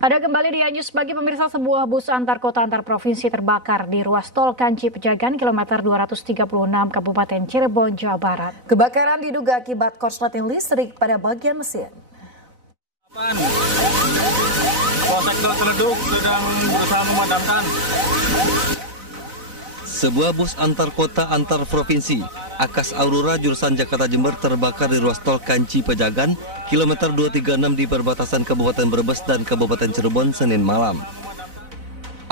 Ada kembali di News Pagi pemirsa, sebuah bus antar kota antar provinsi terbakar di ruas tol Kanci Pejagan kilometer 236 Kabupaten Cirebon, Jawa Barat. Kebakaran diduga akibat korsleting listrik pada bagian mesin. Polsek Ciledug sedang berusaha memadamkan. Sebuah bus antar kota antar provinsi Akas Aurora jurusan Jakarta Jember terbakar di ruas tol Kanci Pejagan kilometer 236 di perbatasan Kabupaten Brebes dan Kabupaten Cirebon Senin malam.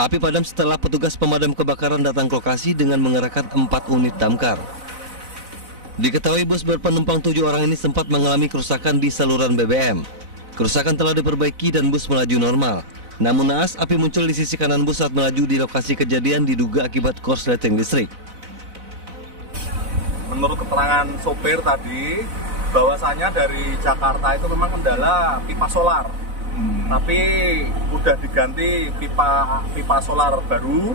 Api padam setelah petugas pemadam kebakaran datang ke lokasi dengan mengerahkan 4 unit damkar. Diketahui bus berpenumpang 7 orang ini sempat mengalami kerusakan di saluran BBM. Kerusakan telah diperbaiki dan bus melaju normal. Namun naas api muncul di sisi kanan bus saat melaju di lokasi kejadian diduga akibat korsleting listrik. Menurut keterangan sopir tadi, bahwasanya dari Jakarta itu memang kendala pipa solar. Tapi udah diganti pipa solar baru,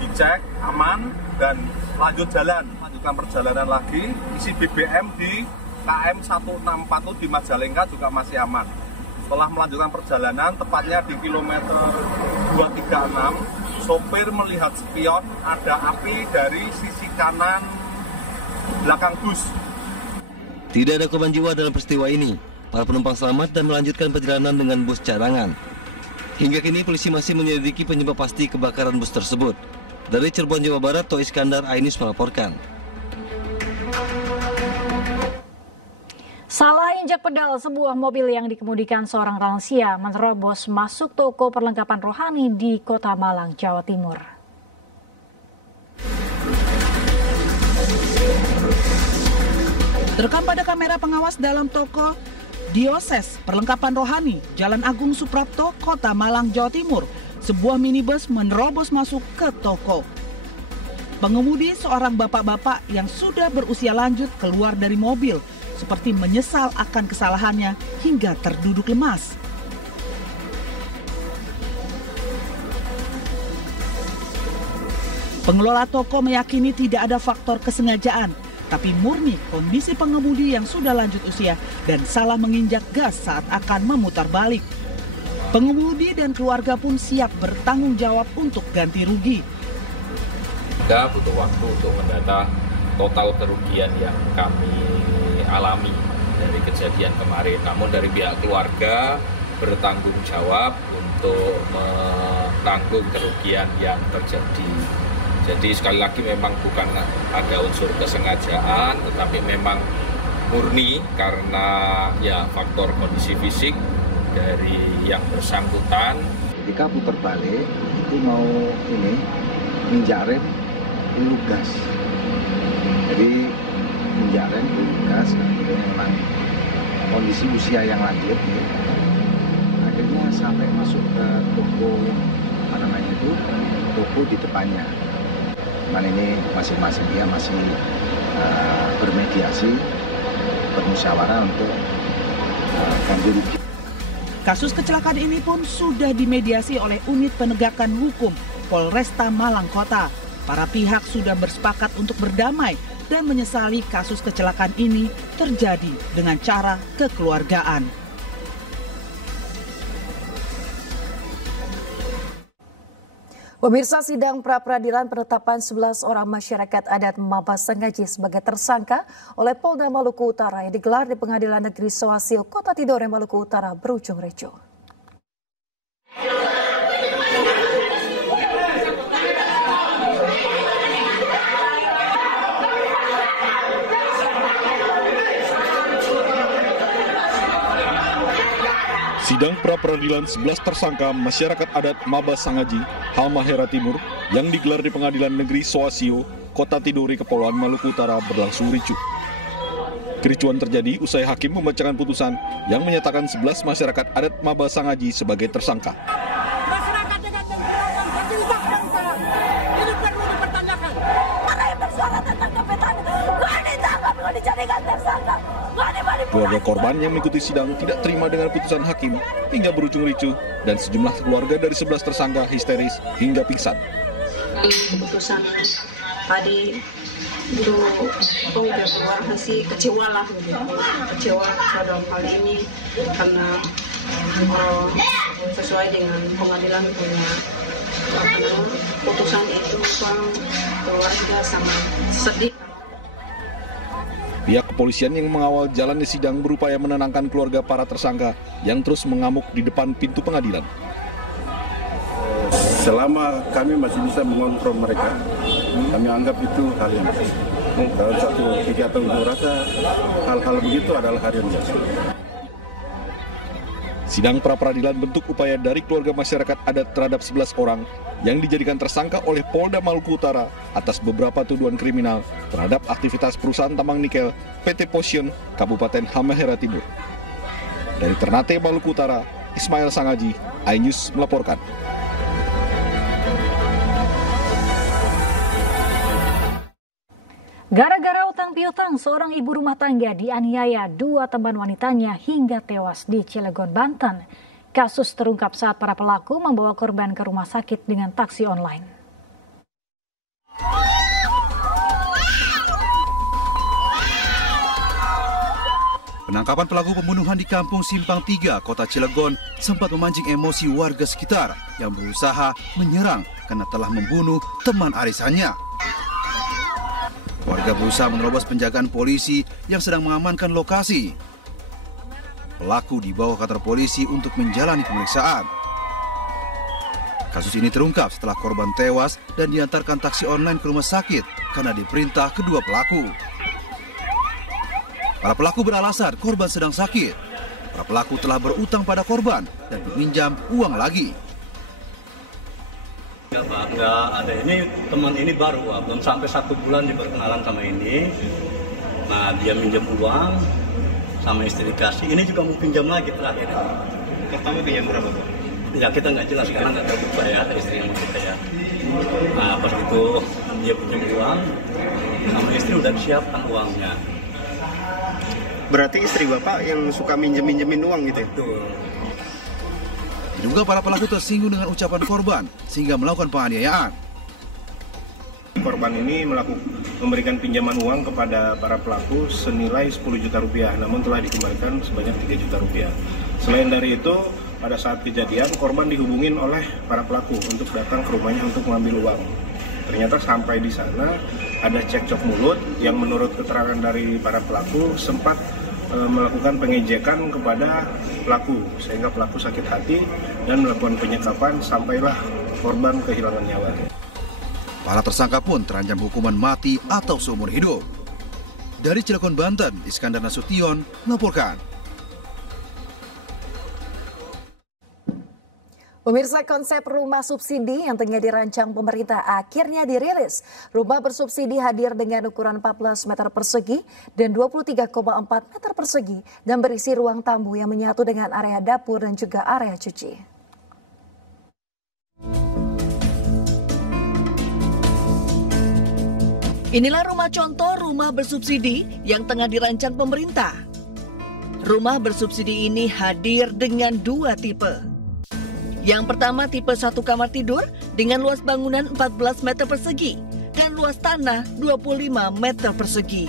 dicek aman dan lanjutkan perjalanan lagi. Isi BBM di KM 164 di Majalengka juga masih aman. Setelah melanjutkan perjalanan, tepatnya di kilometer 236, sopir melihat spion ada api dari sisi kanan belakang bus. Tidak ada korban jiwa dalam peristiwa ini. Para penumpang selamat dan melanjutkan perjalanan dengan bus cadangan. Hingga kini polisi masih menyelidiki penyebab pasti kebakaran bus tersebut. Dari Cirebon, Jawa Barat, Toh Iskandar, iNews melaporkan. Salah injak pedal, sebuah mobil yang dikemudikan seorang lansia menerobos masuk toko perlengkapan rohani di Kota Malang, Jawa Timur. Terekam pada kamera pengawas dalam toko Dioses Perlengkapan Rohani, Jalan Agung Suprapto, Kota Malang, Jawa Timur. Sebuah minibus menerobos masuk ke toko. Pengemudi seorang bapak-bapak yang sudah berusia lanjut keluar dari mobil, seperti menyesal akan kesalahannya hingga terduduk lemas. Pengelola toko meyakini tidak ada faktor kesengajaan, tapi murni kondisi pengemudi yang sudah lanjut usia dan salah menginjak gas saat akan memutar balik. Pengemudi dan keluarga pun siap bertanggung jawab untuk ganti rugi. Kita butuh waktu untuk mendata total kerugian yang kami alami dari kejadian kemarin. Namun dari pihak keluarga bertanggung jawab untuk menanggung kerugian yang terjadi. Jadi sekali lagi memang bukan ada unsur kesengajaan, tetapi memang murni karena ya faktor kondisi fisik dari yang bersangkutan. Ketika putar balik itu mau menjaring peluru gas. Jadi menjaring peluru gas, kemudian memang kondisi usia yang lanjut, akhirnya sampai masuk ke toko toko di depannya. Cuman ini masing-masing dia masih bermediasi, bermusyawarah untuk ganti rugi. Kasus kecelakaan ini pun sudah dimediasi oleh Unit Penegakan Hukum Polresta Malang Kota. Para pihak sudah bersepakat untuk berdamai dan menyesali kasus kecelakaan ini terjadi dengan cara kekeluargaan. Pemirsa, sidang pra-peradilan penetapan 11 orang masyarakat adat Mabas Sangaji sebagai tersangka oleh Polda Maluku Utara yang digelar di Pengadilan Negeri Sohasil, Kota Tidore, Maluku Utara berujung ricuh. Sidang pra-peradilan 11 tersangka masyarakat adat Mabas Sangaji, Halmahera Timur, yang digelar di Pengadilan Negeri Sohasio, Kota Tidore, Kepulauan Maluku Utara berlangsung ricuh. Kericuan terjadi usai hakim membacakan putusan yang menyatakan 11 masyarakat adat Mabas Sangaji sebagai tersangka. Masyarakat dengan penjelasan berjilbab bangsa ini perlu dipertanyakan. Para yang bersuara tentang kebenaran, gak ditangkap, gak dijadikan tersangka. Keluarga korban yang mengikuti sidang tidak terima dengan putusan hakim hingga berujung ricuh dan sejumlah keluarga dari 11 tersangka histeris hingga pingsan. Keputusan tadi itu udah keluar hasil kecewa lah, kecewa dalam hal ini karena sesuai dengan pengadilan punya putusan itu, keluarga sama sedih. Pihak kepolisian yang mengawal jalannya sidang berupaya menenangkan keluarga para tersangka yang terus mengamuk di depan pintu pengadilan. Selama kami masih bisa mengontrol mereka, kami anggap itu hal yang biasa. Dalam satu kegiatan unjuk rasa, hal-hal begitu adalah hal yang biasa. Sidang pra-peradilan bentuk upaya dari keluarga masyarakat adat terhadap 11 orang yang dijadikan tersangka oleh Polda Maluku Utara atas beberapa tuduhan kriminal terhadap aktivitas perusahaan tambang nikel PT Posion Kabupaten Halmahera Timur. Dari Ternate, Maluku Utara, Ismail Sangaji, iNews melaporkan. Gara-gara utang piutang, seorang ibu rumah tangga dianiaya 2 teman wanitanya hingga tewas di Cilegon, Banten. Kasus terungkap saat para pelaku membawa korban ke rumah sakit dengan taksi online. Penangkapan pelaku pembunuhan di Kampung Simpang 3, Kota Cilegon sempat memancing emosi warga sekitar yang berusaha menyerang karena telah membunuh teman arisannya. Warga berusaha menerobos penjagaan polisi yang sedang mengamankan lokasi. Pelaku dibawa ke kantor polisi untuk menjalani pemeriksaan. Kasus ini terungkap setelah korban tewas dan diantarkan taksi online ke rumah sakit karena diperintah kedua pelaku. Para pelaku beralasan korban sedang sakit. Para pelaku telah berutang pada korban dan meminjam uang lagi. Enggak ada, ini teman ini baru, belum sampai 1 bulan diperkenalan sama ini. Nah, dia minjam uang sama istri dikasih, ini juga mau pinjam lagi terakhir. Pertama pinjam berapa, Pak? Ya kita nggak jelas karena nggak terbuka ya, istri sama kita ya. Nah, pas itu dia pinjam uang, sama istri udah disiapkan uangnya. Berarti istri Bapak yang suka minjemin uang gitu? Betul. Diduga para pelaku tersinggung dengan ucapan korban sehingga melakukan penganiayaan. Korban ini memberikan pinjaman uang kepada para pelaku senilai 10 juta rupiah, namun telah dikembalikan sebanyak 3 juta rupiah. Selain dari itu, pada saat kejadian korban dihubungin oleh para pelaku untuk datang ke rumahnya untuk mengambil uang. Ternyata sampai di sana ada cekcok mulut yang menurut keterangan dari para pelaku sempat melakukan pengejekan kepada pelaku sehingga pelaku sakit hati dan melakukan penyekapan sampailah korban kehilangan nyawa. Para tersangka pun terancam hukuman mati atau seumur hidup. Dari Cilegon, Banten, Iskandar Nasution melaporkan. Pemirsa, konsep rumah subsidi yang tengah dirancang pemerintah akhirnya dirilis. Rumah bersubsidi hadir dengan ukuran 14 meter persegi dan 23,4 meter persegi dan berisi ruang tamu yang menyatu dengan area dapur dan juga area cuci. Inilah rumah contoh rumah bersubsidi yang tengah dirancang pemerintah. Rumah bersubsidi ini hadir dengan 2 tipe. Yang pertama tipe 1 kamar tidur dengan luas bangunan 14 meter persegi dan luas tanah 25 meter persegi.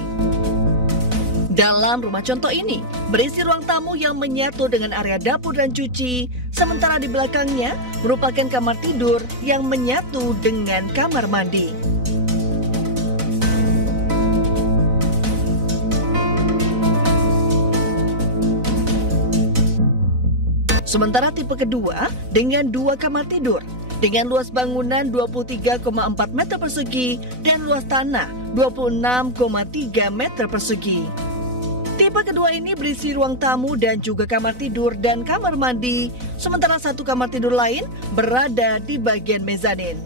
Dalam rumah contoh ini berisi ruang tamu yang menyatu dengan area dapur dan cuci, sementara di belakangnya merupakan kamar tidur yang menyatu dengan kamar mandi. Sementara tipe kedua dengan 2 kamar tidur dengan luas bangunan 23,4 meter persegi dan luas tanah 26,3 meter persegi. Tipe kedua ini berisi ruang tamu dan juga kamar tidur dan kamar mandi, sementara 1 kamar tidur lain berada di bagian mezanin.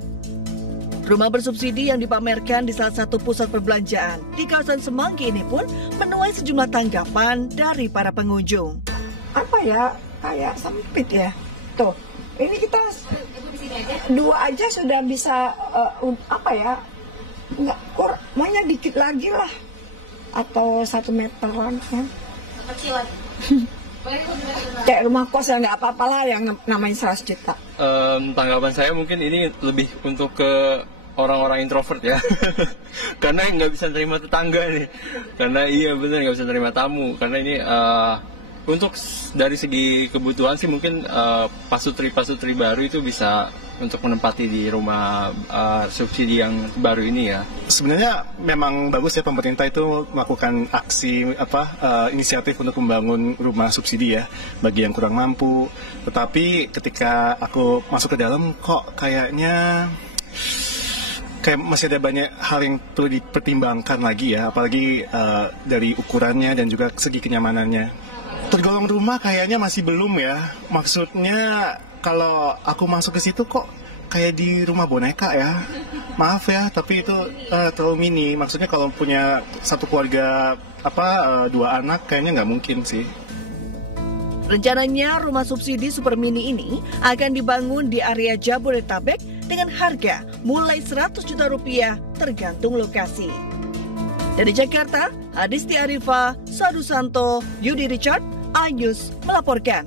Rumah bersubsidi yang dipamerkan di salah satu pusat perbelanjaan di kawasan Semanggi ini pun menuai sejumlah tanggapan dari para pengunjung. Apa ya? Kayak sempit ya. Tuh, ini kita 2 aja sudah bisa apa ya? Enggak kurang, maunya dikit lagi lah. Atau 1 meteran ya. Kecilan. Kayak rumah kos ya, nggak apa-apa lah yang namanya 100 juta. Tanggapan saya mungkin ini lebih untuk ke orang-orang introvert ya. Karena nggak bisa terima tetangga nih. Karena iya benar nggak bisa terima tamu. Karena ini Untuk dari segi kebutuhan sih mungkin pasutri baru itu bisa untuk menempati di rumah subsidi yang baru ini ya. Sebenarnya memang bagus ya pemerintah itu melakukan aksi inisiatif untuk membangun rumah subsidi ya bagi yang kurang mampu. Tetapi ketika aku masuk ke dalam kok kayaknya masih ada banyak hal yang perlu dipertimbangkan lagi ya, apalagi dari ukurannya dan juga segi kenyamanannya. Tergolong rumah kayaknya masih belum ya. Maksudnya kalau aku masuk ke situ kok kayak di rumah boneka ya. Maaf ya, tapi itu terlalu mini. Maksudnya kalau punya satu keluarga 2 anak kayaknya nggak mungkin sih. Rencananya rumah subsidi super mini ini akan dibangun di area Jabodetabek dengan harga mulai 100 juta rupiah tergantung lokasi. Dari Jakarta, Adisti Arifa, Sadu Santo, Yudi Richard, iNews melaporkan.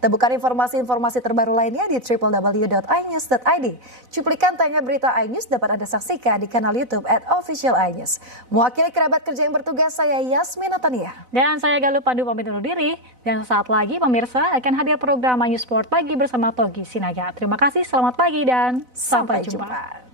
Temukan informasi-informasi terbaru lainnya di www.inews.id. Cuplikan tayang berita iNews dapat Anda saksikan di kanal YouTube @officialinews. Mewakili kerabat kerja yang bertugas, saya Yasmin Natania. Dan saya Galuh Pandu pamit undur diri. Dan sesaat lagi pemirsa akan hadir program iNews Sport Pagi bersama Togi Sinaga. Terima kasih, selamat pagi dan sampai jumpa.